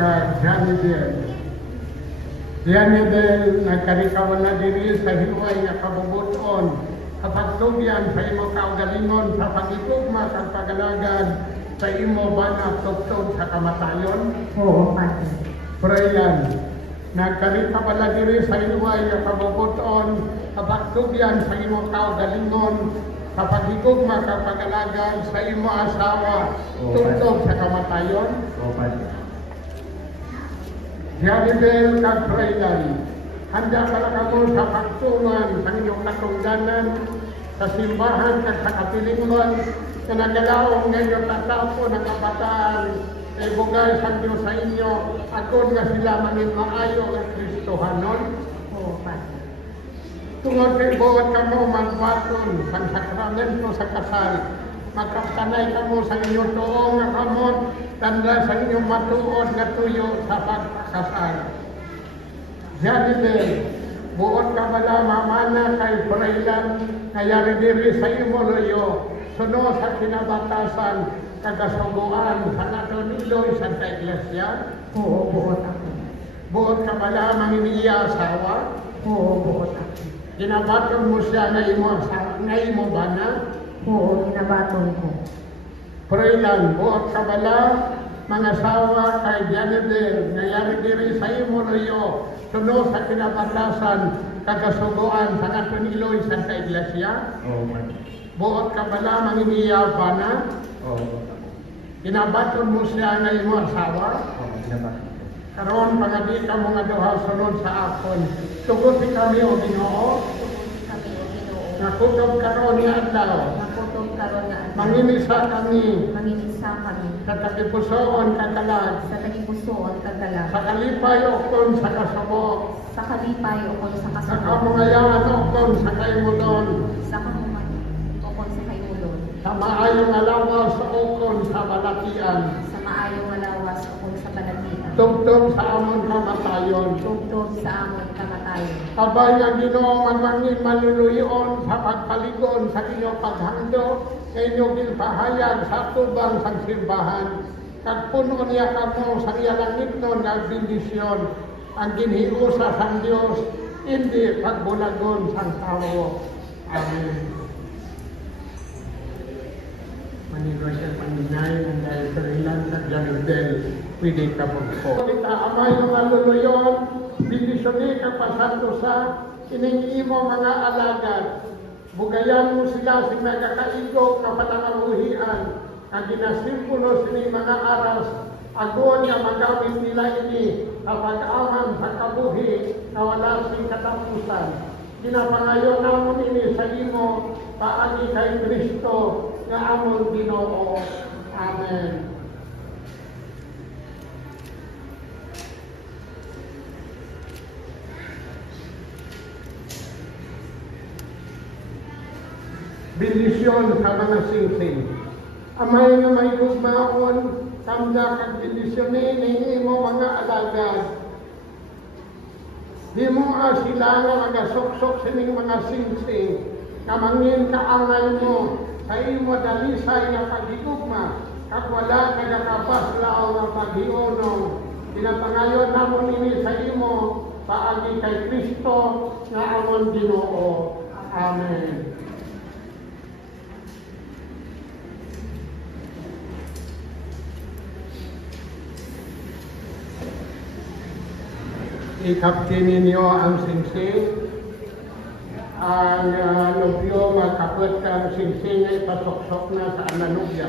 ka Janibel. Janibel, nagkarikawan na diri sa hiway nga kabubuton. Kapagtugyan sa imo kaugalingon sa pagitugma sa pagalagan sa imo ba na tugtog sa kamatayon? Oo, Padre. Prayan, nagkarikawan na diri sa hiway nga kabubuton. Kapagtugyan sa imo kaugalingon sa pagitugma sa pagalagan sa imo asawa tugtog sa kamatayon? Oo, Padre. Janibel kag Prayan, handa pala kamo sa pagtungan sa inyong katungdanan sa simbahan kag sa kapilingon na nagalaong ngayon tatapo ng kabataan na ibugay sa Diyos sa inyo aton nga sila manin maayo at Kristohanon. Oo, Padre. Tungod kay buot kamo magwaton sa sakramento sa kasal, magkaptanay kamo sa inyong tuong nga kamot, tanda sa inyong matuod nga tuyo sa pagkasal. Janibel, buot ka bala mamana kay Frailan nga yari diri sa imo loyo, suno sa kinabatasan kagasuguan sa naton Iloy Santa Iglesia? Oo, buot ako. Buot ka bala manginiya asawa? Oo, buot ako. Ginabaton mo siya nga imo bana? Oo, ginabaton ko. Frailan, buot ka bala mga asawa kay Janibel nga yari diri sa imo loyo, suno sa kinabatasan kagasuguan sa naton Iloy Santa Iglesia? Oo, Padre. Buot ka bala manginiya bana? Oo. Ginabaton mo siya nga imo asawa? Oo, ginabaton ko. Karon pangadi ka mga duha sunod sa akon. Tuguti kami o Ginoo. Tuguti kami o Ginoo. Nakutob karon nga adlaw. Nakutob karon nga adlaw. Manginisa kami Manginisa kami. sa tagipusoon kagalag. Sa tagipusoon kagalag. Sa kalipay okon sa kasubo. Sa kalipay okon sa Sa kasubo. kamungayan okon sa kaimulon. Sa kamungayan okon sa kaimulon. Sa maayong alawas okon sa balakian. Sa maayong malawas okon sa balatian. Tugtog sa amon kamatayon. Tugtog sa amon kamatayon. Kabay nga Ginoo magmangin maluluyon sa pagpaligon sa inyong paghando, inyong ginpahayag sa tubang sa simbahan. Kag puno niya kamo sa iya langitnon nga bendisyon, ang ginhiusa sang Dios, hindi pagbulagon sang tawo. Amen. Manilo siya paninay ng dahil sa ilan sa Janibel, pwede ka po. Kita amay mga luluyon, bendisyon ka pasanto sa ining-imo mga alagad. Bugayan mo sila sa nagkakaigo kapatangabuhian, ang ginasimpulo sini mga aras, agon nga magamit nila ini kapag aman sa kabuhi na wala sing katapusan. Ginapangayon namon ini sa imo, paagi kay Kristo, nga amon Ginoo. Amen. Bendisyon sa mga singsing. Amay nga may gugmaon, tamda kag bendisyon ni imo mga alagad. Di mo sila nga magasok-sok sining mga singsing, kamangin kaangay mo sa imo dalisay nga paghigugma, kag wala ka nakabaslaw nga paghiunong. Pinapangayon namon ini sa imo, paagi kay Kristo nga amon Ginoo. Amen. Ikapti ninyo ang singsing. Ang nobyo magkapot ka ang singsing ay pasoksok na sa ananubya.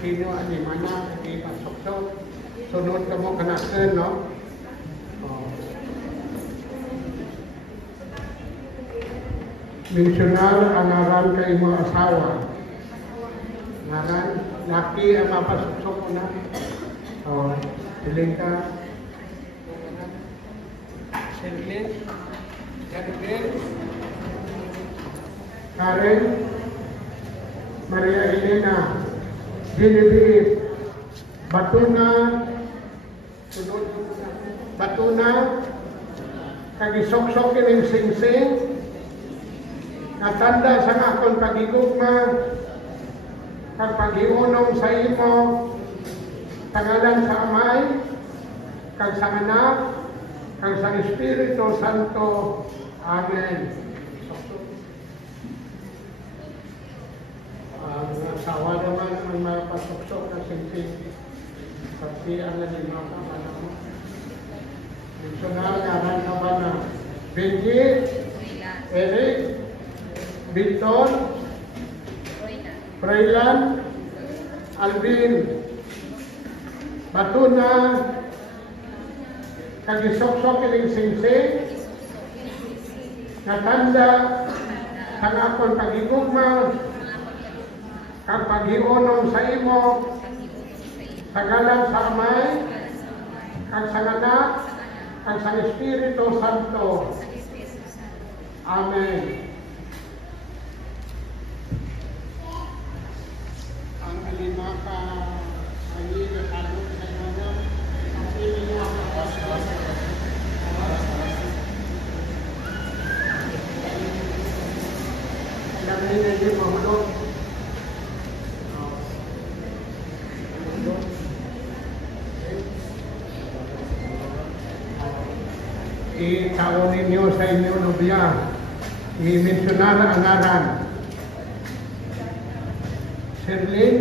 Sino ani mana kay pasoksok? Sunod ka mo kanaken, no? Missionar ang ngaran kay mga asawa. Ngaran, laki ang mapasoksok na. Siling ka. Siling. Janibel. Karen. Maria Elena. Genevieve. Batuna. Batuna. Kagisok-sok kining singsing. Natanda sa akong pagigugma. kag paghiunong sa imo sa ngalan sa Amay, kag sa Anak, kag sa Espiritu Santo. Amen. Ang asawa naman ang mga pasuksok na sinting pati ang nalimang kamana mo. Misyonal ngaran na ba na Benji, Eric, Victor, Freylan, Alvin, Batuna, kagisoksok iling singsing, natanda, kang akong pagigugma, kang paghiunong sa imo, sa ngalan sa Amay, kang sa Anak, kang sa Espiritu Santo. Amen. Ang lima ka ay nakalog sa inyo, ang lima ka alam niyo na yung mahulog. Itaon ninyo sa inyo nobya, i-mensionar ang ngaran. Sherlyn,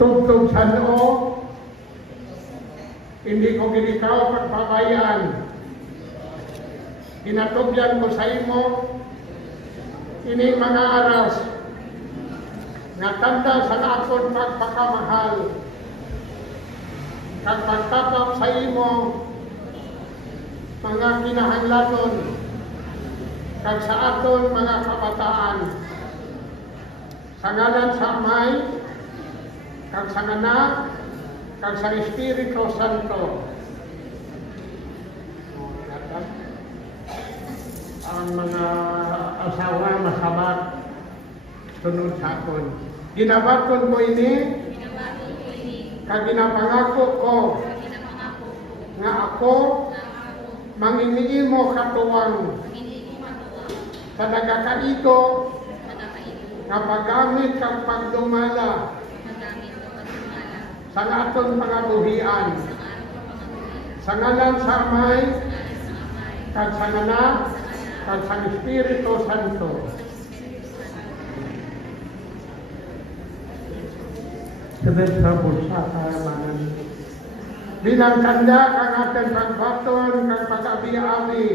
tugtog sa noo, hindi ko ginikaw pagpabayaan. Ginatugyan ko sa imo, ini mga aras, nga tanda sa akon pagpakamahal, kag pagtatap sa imo, mga kinahanglanon, kag sa aton mga kabataan, sa ngalan sa Amay, kag sa Anak, kag sa Espiritu Santo. Ang mga asawa masabat sunod sa akon. Ginabaton ko ini, kag ginapangako ko nga ako manginiimo katuwang sa nagakaito nga paggamit kang pagdumala sa aton pangabuhian, sa ngalan sa Amay, kag sa Anak, kag sa Espiritu Santo. Sabay sa bulsa kayamanan. Bilang tanda kang ating pagbaton, kang pag-abi-abi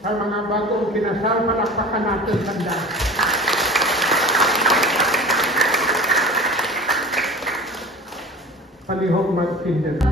sa mga bagong kinasal, palakpakan natin tanda. Palihog magpindan.